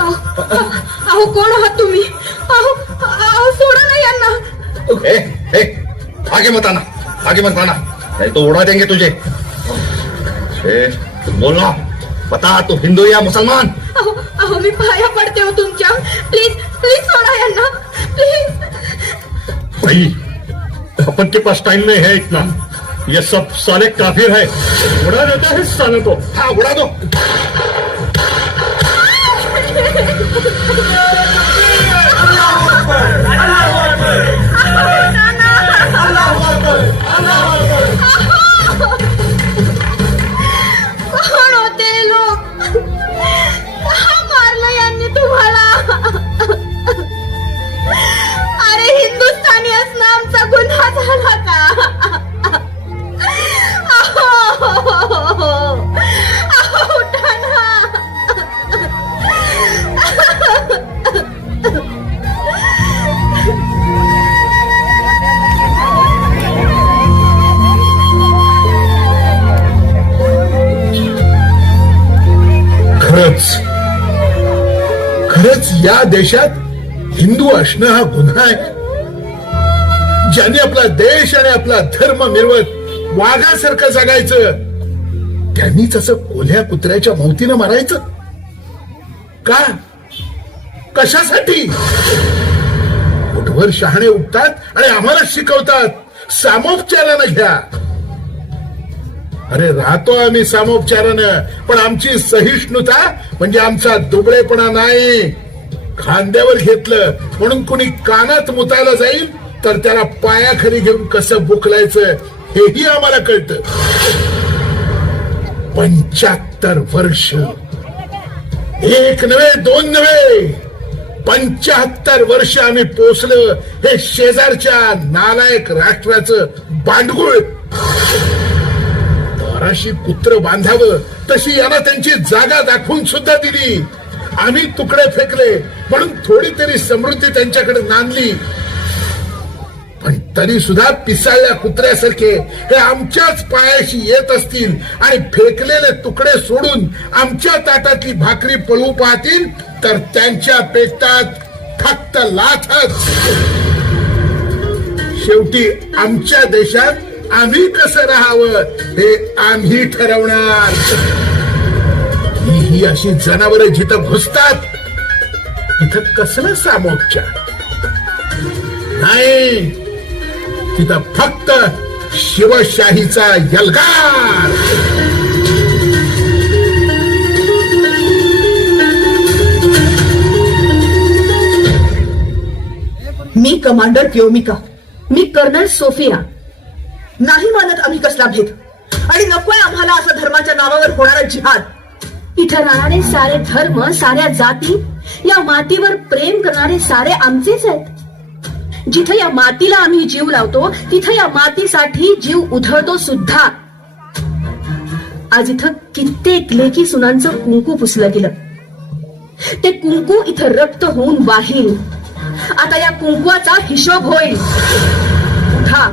अहो कोण आहात तुम्ही? अहो सोडा ना यांना. आगे मत आना, आगे मत आना, नहीं तो उड़ा देंगे तुझे. बोलना, बता तू हिंदू या मुसलमान. अहो मी पाया पडते हो तुमच्या. प्लीज प्लीज सोडा यांना प्लीज. भाई अपन के पास टाइम नहीं है इतना. ये सब साले काफिर है. उड़ा देता है इस साले को. हाँ उड़ा दो. कोण होते लोक? का मारलं यांनी तुम्हाला? अरे हिंदुस्थानी असणं आमचा गुन्हा झाला का? उठा ना. खरंच या देशात हिंदू असणं हा गुन्हा आहे. ज्यांनी आपला देश आणि आपला धर्म मिरवत वाघासारखं जगायचं त्यांनीच असं कोल्ह्या कुत्र्याच्या मौतीनं मारायचं का? कशासाठी? पोटभर शहाणे उठतात आणि आम्हाला शिकवतात सामोपचारानं घ्या. अरे राहतो आम्ही सामोपचारानं, पण आमची सहिष्णुता म्हणजे आमचा दुबळेपणा नाही. खांद्यावर घेतलं म्हणून कुणी कानात मुतायला जाईल तर त्याला पायाखाली घेऊन कसं बुकलायचं हेही आम्हाला कळतं. 75 वर्ष, एक नव्हे दोन नव्हे 75 वर्ष आम्ही पोचलं हे शेजारच्या नालायक राष्ट्राचं बांडगुळ. बाराशी कुत्र बांधावं तशी यांना त्यांची जागा दाखवून सुद्धा दिली. आम्ही तुकडे फेकले म्हणून थोडी तरी समृद्धी त्यांच्याकडे नांदली, पण तरी सुद्धा पिसाळल्या कुत्र्यासारखे हे आमच्याच पायाशी येत असतील आणि फेकलेले तुकडे सोडून आमच्या ताटातली भाकरी पळवू पाहतील तर त्यांच्या पेटात फक्त लाथच. शेवटी आमच्या देशात आम्ही कसं राहावं हे आम्ही ठरवणार. ही अशी जनावरं जिथं घुसतात तिथं कसलं सामोपचार नाही, तिथं फक्त शिवशाहीचा यलगार. मी कमांडर व्योमिका, मी कर्नल सोफिया. नाही मानत आम्ही कसला भेद आणि नकोय आम्हाला असं धर्माच्या नावावर होणारा जिहाद. इथं राहणारे सारे धर्म, साऱ्या जाती, या मातीवर प्रेम करणारे सारे आमचेच आहेत. जिथं या मातीला आम्ही जीव लावतो तिथं या मातीसाठी जीव उधळतो सुद्धा. आज इथं कित्येक लेकी सुनांचं कुंकू पुसलं गेलं. ते कुंकू इथं रक्त होऊन वाहील. आता या कुंकवाचा हिशोब होईल. उठा,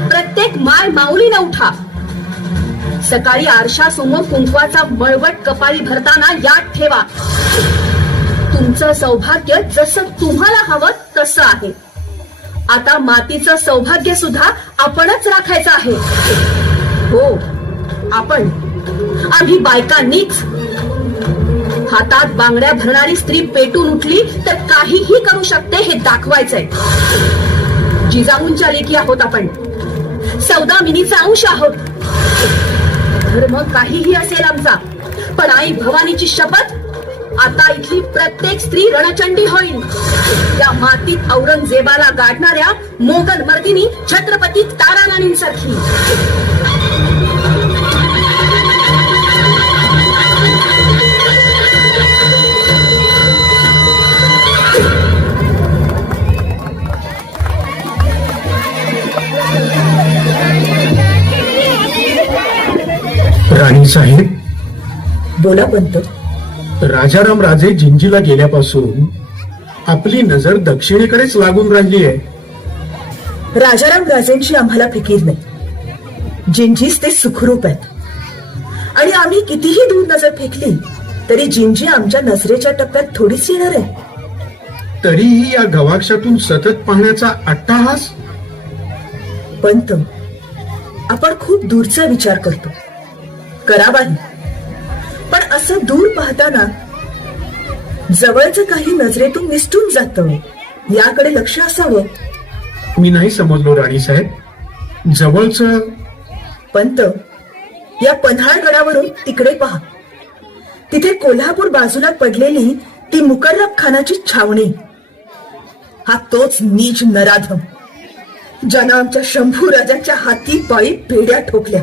प्रत्येक माय माऊलीनं उठा. सकाळी आरशासमोर कुंकवाचा मळवट कपाळी भरताना याद ठेवा, तुमचं सौभाग्य जसं तुम्हाला हवं तसं आहे. आता मातीचं सौभाग्य सुद्धा आपणच राखायचं आहे. हो, आपण, आम्ही बायकांनीच. हातात बांगड्या भरणारी स्त्री पेटून उठली तर काहीही करू शकते हे दाखवायचंय. जिजाऊंच्या लेकी आहोत आपण, सौदामिनीचा अंश आहोत. धर्म काहीही असेल आमचा, पण आई भवानीची शपथ, आता इथली प्रत्येक स्त्री रणचंडी होईल. या मातीत औरंगजेबाला गाडणाऱ्या मोगल मर्दिनी छत्रपती ताराराणींसारखी. राणी साहेब, बोला पंत. राजाराम राजे जिंजीला गेल्यापासून आपली नजर दक्षिणेकडेच लागून राहिली आहे. राजाराम राजेंची आम्हाला फिकीर नाही. जिंजीस ते सुखरूप आहेत आणि आम्ही कितीही दूर नजर फेकली तरी जिंजी आमच्या नजरेच्या टप्प्यात थोडीच येणार आहे. तरीही या गवाक्षातून सतत पाहण्याचा अट्टाहास. पंत, आपण खूप दूरचा विचार करतो, करावाही, पण असं दूर पाहताना जवळचं काही नजरेतून निसटून जातं, याकडे लक्ष असावं. मी नाही समजलो राणी साहेब. जवळचं? पंत, या पन्हाळगडावरून तिकडे पहा. तिथे कोल्हापूर बाजूला पडलेली ती मुकर्रब खानाची छावणी. हा तोच नीच नराधम ज्यानं आमच्या शंभू राजाच्या हाती पायी पेड्या ठोकल्या.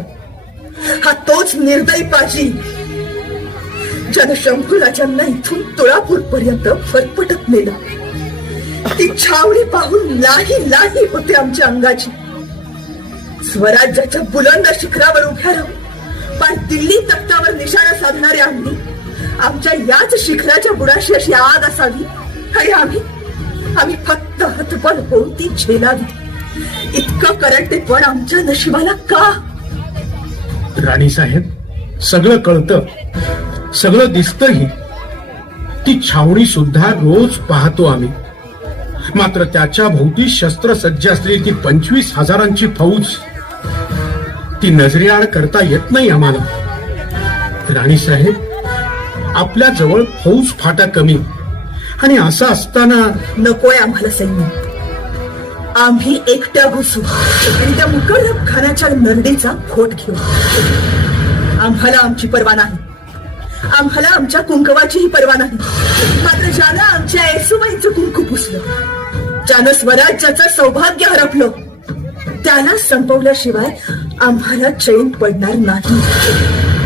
हा तोच निर्दयी पाजी ज्यानं शंभू राजांना इथून तुळापूर पर्यंत फरफटत नेलं. ती छावणी पाहून लाही लाही होते आमच्या अंगाची. स्वराज्याच्या बुलंद शिखरावर उभ्या राहून पण दिल्ली तख्तावर निशाणा साधणारे आम्ही आमच्या याच शिखराच्या बुडाशी अशी आग असावी आणि आम्ही फक्त हतबल होऊन ती झेलावी. इतकं करंटेपण आमच्या नशिबाला का? राणी साहेब, सगळं कळतं, सगळं दिसतही. ती छावणी सुद्धा रोज पाहतो आम्ही. मात्र त्याच्या भोवती शस्त्रसज्ज असलेली ती 25,000ची फौज, ती नजरेआड करता येत नाही आम्हाला. राणी साहेब, आपल्या जवळ फौज फाटा कमी आणि असं असताना नकोय आम्हाला सैन्य. आम्ही एकट्या घुसू आणि त्या मुकर्रब खानाच्या नरडीचा फोट घेऊ. आम्हाला आमची पर्वा नाही, आम्हाला आमच्या कुंकवाचीही पर्वा नाही. मात्र ज्यानं आमच्या येसुबाईचं कुंकू पुसलं, ज्यानं स्वराज्याचं सौभाग्य हरपलं, त्याला संपवल्याशिवाय आम्हाला चैन पडणार नाही.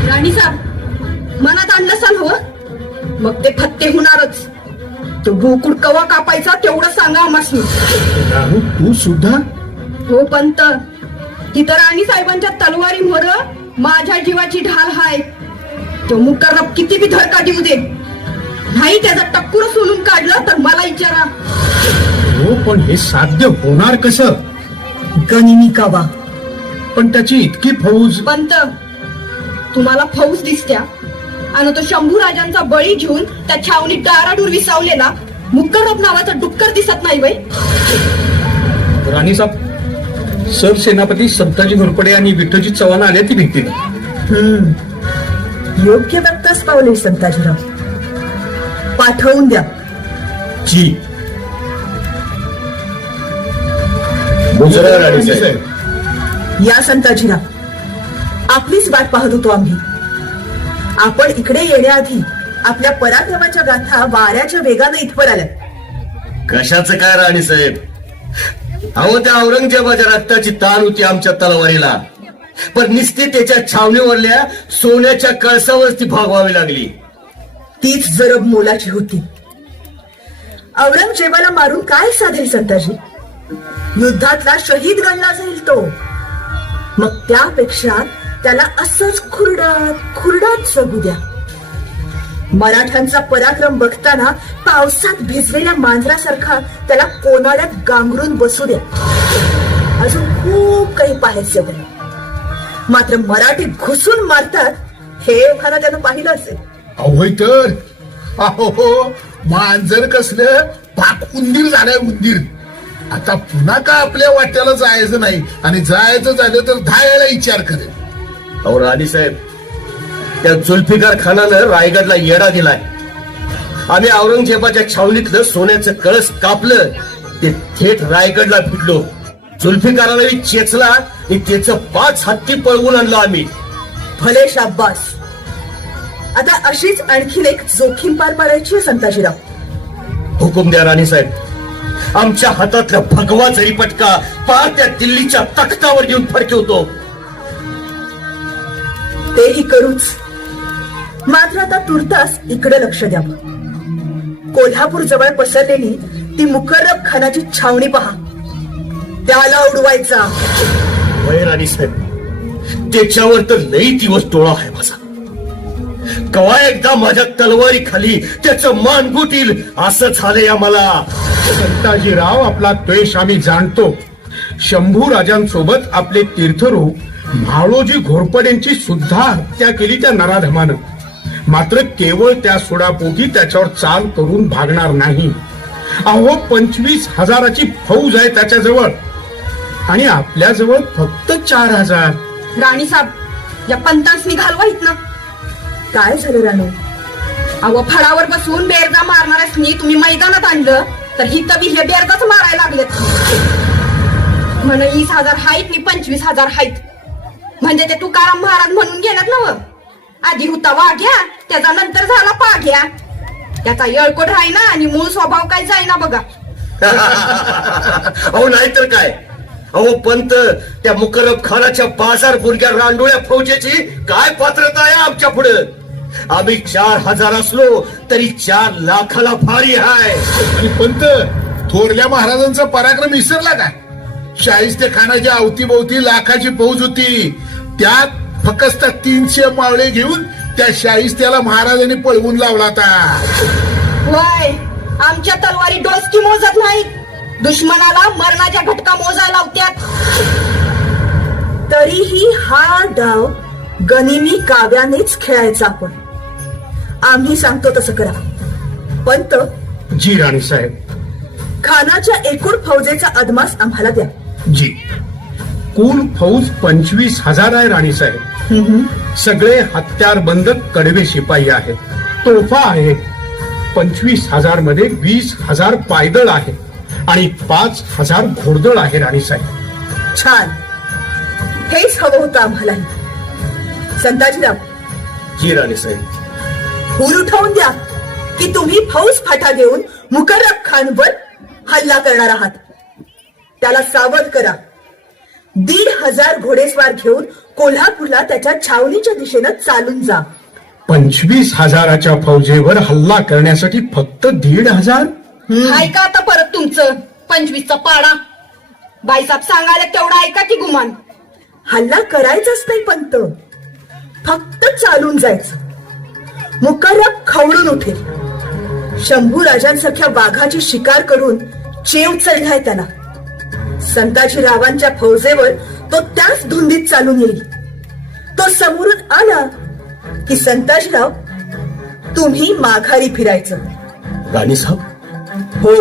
राणी साहेब, मनात आणलं साल हवं, मग ते फत्ते होणारच. तो गोकुळ कवा कापायचा तेवढं सांगा आम्हासनी. राहू, तू सुद्धा? हो पंत, तिथं राणी साहेबांच्या तलवारी मोर माझ्या जीवाची ढाल हाय. तो मुकर्रब किती बी धडका देऊ दे, नाही त्याचा टक्कुर सोलून काढलं तर मला विचारा. हो, पण हे साध्य होणार कसं? गनिमी कावा. पण त्याची इतकी फौज. पंत, तुम्हाला फौज दिसत्या आणि तो शंभू राजांचा बळी घेऊन त्या छावणीत डाराडूर विसावलेला मुकर्रब नावाचा डुक्कर दिसत नाही बाई. राणी साहेब, सरसेनापती संताजी घोरपडे आणि विठ्ठलजी चव्हाण आले ती भेटतील. योग्य वक्ताच पावले संताजीराव. पाठवून द्या. जी. राणी साहेब, या संताजीराव, आपलीच वाट पाहत होतो आम्ही. आपण इकडे येण्याआधी आपल्या पराक्रमाच्या गाथा वाऱ्याच्या वेगाने इथवर आल्या. कशाचं काय राणी साहेब? अहो, त्या औरंगजेबाच्या रक्ताची ताण होती आमच्या तलवारीला, पण निस्ती त्याच्या छावणीवरल्या सोन्याच्या कळसावर ती भागवावी लागली. तीच जरब मोलाची होती. औरंगजेबाला मारून काय साधेल संताजी? युद्धातला शहीद गणला जाईल तो. मग त्यापेक्षा त्याला असंच खुरडात जगू द्या. मराठ्यांचा पराक्रम बघताना पावसात भिजलेल्या मांजरासारखा त्याला कोनाड्यात गांगरून बसू द्या. अजून खूप काही पाहायचं आहे. मात्र मराठी घुसून मारतात हे एव्हाना त्यानं पाहिलं असेल. अहोय तर, अहो, मांजर कसलं पाक उंदीर झालाय उंदीर. आता पुन्हा का आपल्या वाट्याला जायचं नाही, आणि जायचं झालं तर 10 वेळा विचार करेल. अहो राणी साहेब, त्या जुल्फिकार खानानं रायगडला येडा दिलाय. आम्ही औरंगजेबाच्या छावणीतलं सोन्याचं कळस कापलं, ते थेट रायगडला भिडलो. जुल्फिकाराला चेचला आणि त्याचं 5 हत्ती पळवून आणलं आम्ही. भले शाब्बास. आता अशीच आणखीन एक जोखीम पार पाडायची आहे संताजीराव. हुकुम द्या राणी साहेब. आमच्या हातातला भगवा जरीपटका पार त्या दिल्लीच्या तख्तावर घेऊन फडकवतो. तेही करूच. मात्र आता तुर्तास इकडे लक्ष द्यावं. कोल्हापूर जवळ पसरलेली ती मुकर्रब खानाची छावणी पहा. त्याला उडवायचा. वय राणी साहेब, त्याच्यावर तर लई दिवस डोळा आहे माझा. कवा एकदा माझ्या तलवारी खाली त्याचं मान गुटील असं झालंय आम्हाला. संताजीराव, आपला द्वेष आम्ही जाणतो. शंभू राजांसोबत आपले तीर्थरूप म्हाळोजी घोरपडेंची सुद्धा हत्या केली त्या नराधमानं. मात्र केवळ त्या सोडापोटी त्याच्यावर चाल करून भागणार नाही. अहो 25,000ची फौज आहे त्याच्याजवळ आणि आपल्याजवळ फक्त 4,000. राणी साहेब, या पंतांसनी घालवा इथनं. काय झालं राणू? अहो फळावर बसून बेरजा मारणाऱ्यासनी तुम्ही मैदानात आणलं तर ही तवी हे बेरजाच मारायला लागलेत. म्हणे 20,000 हाईत नि 25,000 हाईत. म्हणजे ते तुकाराम महाराज म्हणून गेल्यात ना. आधी होता वाघ्या, त्याचा नंतर झाला पाघ्या. त्याचा येळकोट राहीना आणि मूळ स्वभाव काय जाईना बघा. अहो नाहीतर काय. अहो पंत, त्या मुकरब खानाच्या बाजार बुरग्या रांडोळ्या फौजेची काय पात्रता आहे आमच्या पुढे. आम्ही 4,000 असलो तरी 4 लाखाला भारी आहे. आणि पंत, थोरल्या महाराजांचा पराक्रम विसरला काय? शाहिस्ते खानाच्या अवतीभोवती लाखाची फौज होती. त्यात फक्त 300 मावळे घेऊन त्या शाहिस्त्याला महाराजांनी पळवून लावला होता. वय, आमच्या तलवारी डोसकी मोजत नाहीत. दुश्मनाला मरणाच्या घटका मोजायला लावत्यात. तरीही हा डाव गनिमी काव्यानेच खेळायचा. आपण आम्ही सांगतो तसं करा. पंत, जी राणी साहेब. खानाच्या एकूण फौजेचा अदमास आम्हाला द्या. जी. कुल फौज 25,000 आहे राणी साहेब. सगळे हत्यारबंद कडवे शिपाई आहेत. तोफा आहे. 25,000 मध्ये 20,000 पायदळ आहे आणि 5,000 घोडदळ आहे राणी साहेब. छान, हेच हवं होतं आम्हाला. संताजीराव, जी राणी साहेब. हुर उठवून द्या की तुम्ही फौज फाटा देऊन मुकर्रब खानवर हल्ला करणार आहात. त्याला सावध करा. 1,500 घोडेस्वार घेऊन कोल्हापूरला त्याच्या छावणीच्या दिशेनं चालून जा. 25,000च्या फौजेवर हल्ला करण्यासाठी फक्त 1,500? ऐका आता परत तुमचं 25चा पाडा. बाईसाहेब सांगायला तेवढा ऐका की गुमान. हल्ला करायचाच नाही पंत, फक्त चालून जायचं. मुकर्रब खवळून उठेल. शंभू राजांसारख्या वाघाची शिकार करून चेव चढलाय त्याला. संताजीरावांच्या फौजेवर तो त्याच धुंदीत चालून येईल. तो समोरून आला की संताजीराव, तुम्ही माघारी फिरायचं. राणी साहेब. हो,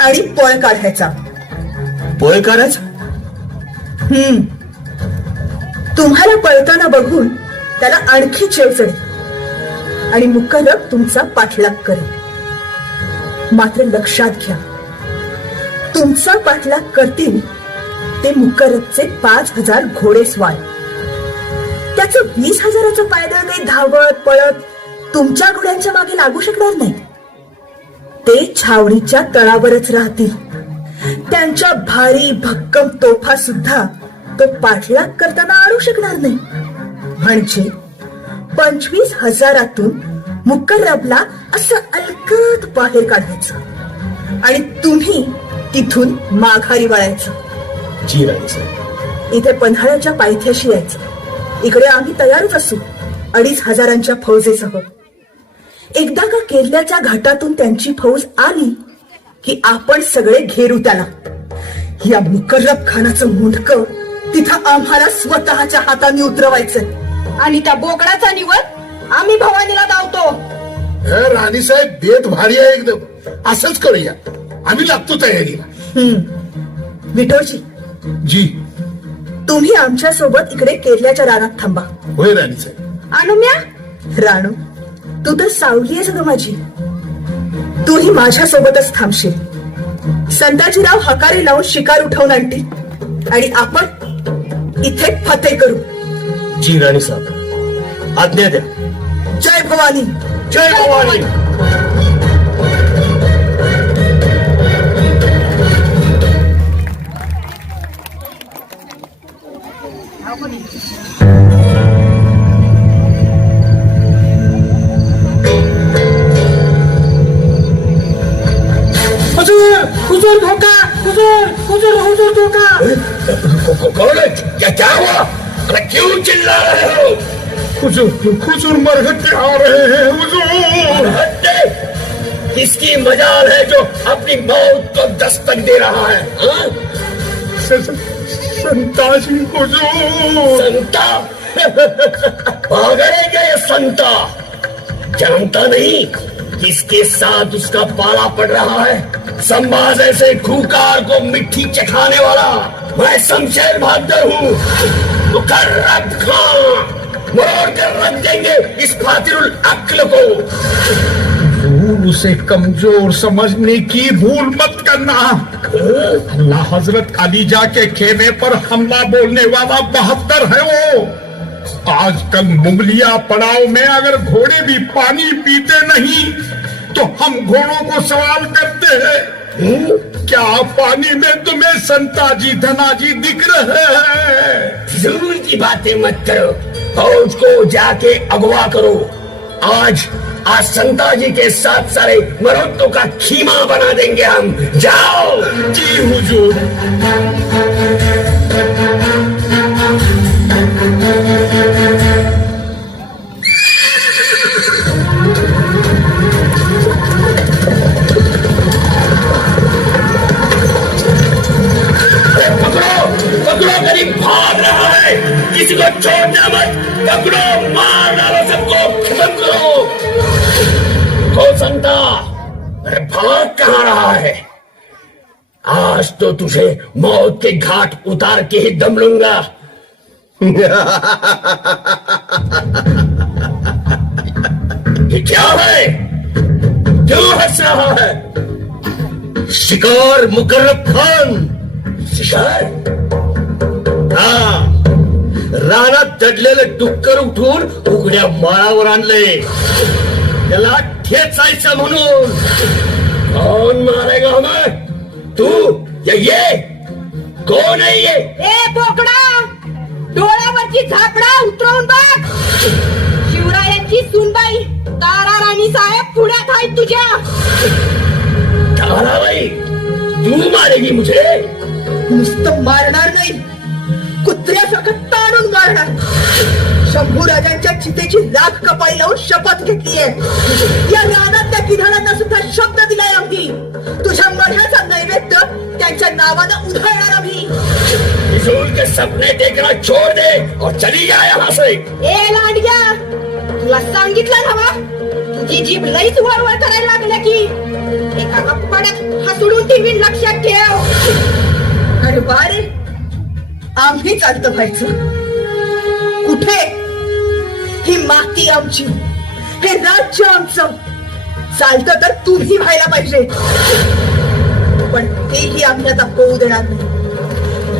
आणि पळ काढायचा. पळ काढायचा? तुम्हाला पळताना बघून त्याला आणखी चेव चढेल आणि मुकर्रब तुमचा पाठलाग करेल. मात्र लक्षात घ्या, तुमचा पाठलाग करतील ते मुकर्रबचे 5,000 घोडेस्वार. त्याचं 20,000चं पायदळ काही धावत पळत तुमच्या घोड्यांच्या मागे लागू शकणार नाही. ते छावणीच्या तळावरच राहतील. त्यांच्या भारी भक्कम तोफा सुद्धा तो पाठलाग करताना आणू शकणार नाही. म्हणजे 25,000तून मुकर्रबला असं अलगद बाहेर काढायचं आणि तुम्ही तिथून माघारी वळायचं. जी राणी साहेब. इथे पन्हाळ्याच्या पायथ्याशी यायचं. इकडे आम्ही तयारच असू 2,500च्या फौजेसह. एकदा का केरल्याच्या घाटातून त्यांची फौज आली की आपण सगळे घेरू त्याला. या मुकर्रब खानाचं मुंडकं तिथं आम्हाला स्वतःच्या हाताने उतरवायचं आणि त्या बोकडाचा निवड आम्ही भवानीला धावतो. राणी साहेब, बेत भारी आहे एकदम. असंच करूया. आम्ही लागतो तयारीला. विठोजी, जी. तुम्ही आमच्या सोबत इकडे केरल्याच्या रानात थांबा. होय राणी साहेब. अनुम्या, राणू, तू तर सावली आहेस ग माझी. तूही माझ्या सोबतच थांबशील. संताजीराव हकारे लावून शिकार उठवून आणतील आणि आपण इथे फते करू. जी राणी साहेब. आज्ञा द्या. जय भवानी. जय भवानी. हुजूर धोका. हुजूर हुजूर हुजूर धोका. कौन है? क्या क्या हुआ? अरे क्यों चिल्ला रहे हो? हुजूर मरहट्टे आ रहे हैं हुजूर। हट्टे, किसकी मजाल है जो अपनी मौत को दस्तक दे रहा है? हाँ? संताजी हुजूर। संता पागल है क्या ये संता? जानता नहीं किसके साथ उसका पाला पड़ रहा है? संबाज ऐसे खूंखार को मिट्टी चखाने वाला मैं शमशेर बहादुर हूँ। मुकर्रब खान मोड़ कर रख देंगे इस फातिरुल अक्ल को। भूल उसे कमजोर समझने की भूल मत करना। अल्लाह हजरत अलीजा के खेमे पर हमला बोलने वाला 72 है वो। आजकल मुगलिया पड़ाव में अगर घोड़े भी पानी पीते नहीं तो हम घोड़ों को सवाल करते हैं, क्या पानी में तुम्हें संताजी धनाजी दिख रहे हैं? फिजूल की बातें मत करो, फौज को जाके अगवा करो। आज संताजी के साथ सारे मरहट्टों का खीमा बना देंगे हम। जाओ। जी हुजूर। पकड़ो, गरीब भाग रहा है, किसी को छोड़ना मत। पकड़ो, मार डालो सबको, खत्म करो। को संता, अरे भाग कहाँ रहा है? आज तो तुझे मौत के घाट उतार के ही दम लूंगा। ये क्या है? क्यों हंस रहा है? शिकार मुकर्रब खान। शिकार? हा, रानात दडलेलं डुक्कर उठून उघड्या माळावर आणले, त्याला ठेचायचं म्हणून। कौन मारेगा हमें? तू या ये? कोण आहे ये? ए बोकडा, डोळ्यावरची झापडा उतरवून बघ. शिवरायांची सुनबाई तारा राणी साहेब पुण्यात आहेत तुझ्या. ताराबाई, तू मारेगी मुझे? नुसतं मारणार नाही, कुत्र्यासारखं ताणून मारणार. शंभू राजांच्या चितेची लाख कपाळी लावून शपथ घेतलीये. या रानातल्या किधारांना सुद्धा शब्द दिलाय आम्ही. तुझ्या मढ्याचा नैवेद्य त्यांच्या नावानं उधळणार आम्ही. फिजूल के सपने देखना छोड़ दे और चली जा यहाँ से. ए लांडग्या, तुला सांगितलं ना वा, तुझी जीभ लईच वळवळ करायला लागल्या की एका कप्पाड्यात हसडून टीव्ही लक्षात ठेव. अरे बारे, आम्ही चालतं व्हायचं कुठे? ही माती आमची, हे राज्य आमचं. चालतं तर तुम्ही व्हायला पाहिजे, पण तेही आम्ही आता होऊ देणार नाही.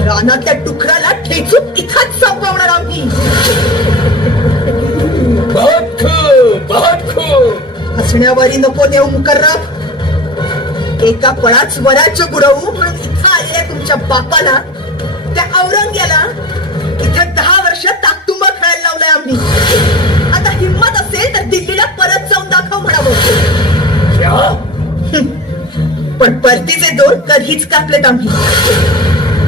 रानातल्या डुकराला ठेचून इथंच संपवणार आम्ही. बहुत खूप, बहुत खूप. हसण्यावारी नको देऊ मुकर्रब. एका पळात स्वराज्य बुडवू म्हणून इथं आलेल्या तुमच्या बापाला, त्या औरंग्याला इथं 10 वर्ष ताकतुंबा खेळायला लावलाय आम्ही. आता हिम्मत असेल तर दिल्लीला परत जाऊन दाखव म्हणावं. पण परतीचे दोर कधीच कापलेत आम्ही.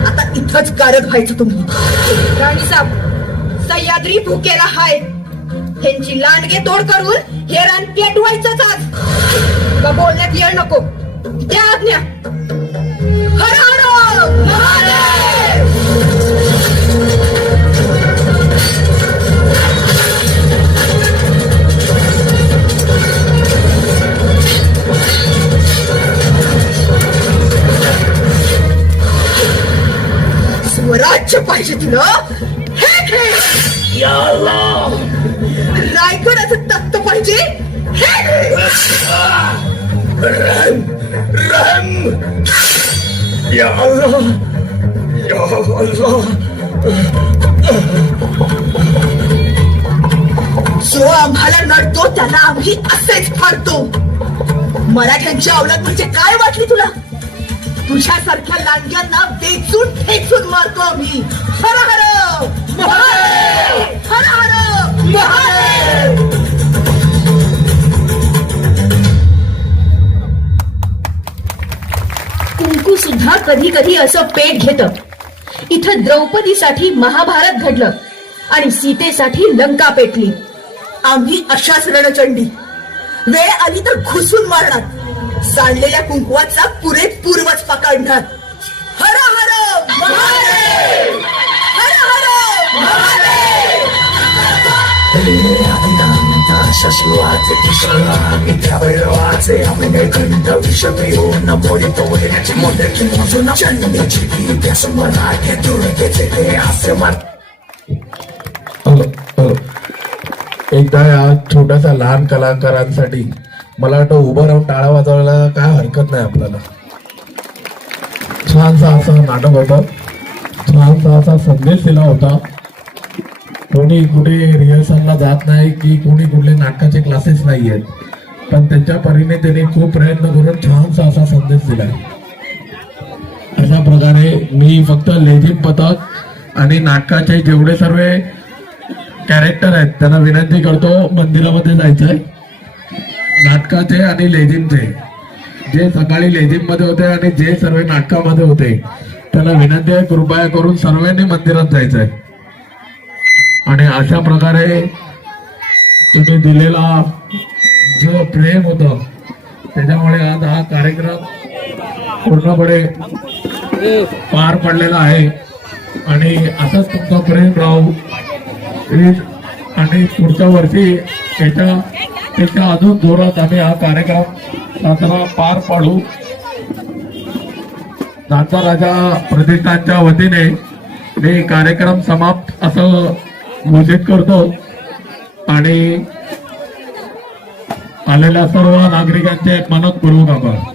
आता इथंच कारक व्हायचं तुम्ही. राणीसाहेब, सह्याद्री भुकेला हाय. ह्यांची लांडगे तोड करून हे रान पेटवायचंच आज. का बोलण्यात येळ नको. द्या आज्ञा. हर हर महादेव. स्वराज्य पाहिजे तुला? हे घे. या अल्लाह. रायगडाचं तख्त पाहिजे? हे घे. रहम, रहम. या अल्लाह, या अल्लाह. जो आम्हाला नडतो त्याला आम्ही असेच फाडतो. मराठ्यांची अवलाद म्हणजे काय वाटली तुला? तुझ्यासारख्या लांडग्यांना वेचून ठेचून मारतो आम्ही. हर हर महादेव. हर हर महादेव. कुंकू सुद्धा कधी कधी असं पेट घेतं. इथं द्रौपदीसाठी महाभारत घडलं आणि सीतेसाठी लंका पेटली. आम्ही अशाच रणचंडी, वेळ आली तर घुसून मारणार, सांडलेल्या कुंकवाचा पुरेपूर वचपा काढणार. हर हर महादेव, हर हर महादेव. हॅलो. एकदा या छोट्याशा लहान कलाकारांसाठी मला वाटतं उभं राहून टाळा वाजवायला काय हरकत नाही आपल्याला. छानसा असा नाटक होतं, छानसा असा संदेश दिला होता. कोणी कुठे रिहर्सलला जात नाही की कोणी कुठले नाटकाचे क्लासेस नाही आहेत, पण त्यांच्या परीने त्यांनी खूप प्रयत्न करून छानसा असा संदेश दिलाय. अशा प्रकारे मी फक्त लेझिम पथक आणि नाटकाचे जेवढे सर्व कॅरेक्टर आहेत त्यांना विनंती करतो मंदिरामध्ये जायचंय. नाटकाचे आणि लेझिमचे जे सकाळी लेझिम मध्ये होते आणि जे सर्व नाटकामध्ये होते त्याला विनंती आहे कृपया करून सर्वांनी मंदिरात जायचंय. आणि अशा प्रकारे तुम्ही दिलेला जो प्रेम होता त्याच्यामुळे आज हा कार्यक्रम पूर्णपणे पार पडलेला आहे. आणि असंच तुमचं प्रेम राहू आणि पुढच्या वर्षी त्याच्या अजून जोरात आम्ही हा कार्यक्रम साजरा पार पाडू. नाचा राजा प्रतिष्ठानच्या वतीने मी कार्यक्रम समाप्त असं घोषित करतो आणि आलेल्या सर्व नागरिकांचे मनपूर्वक आभार.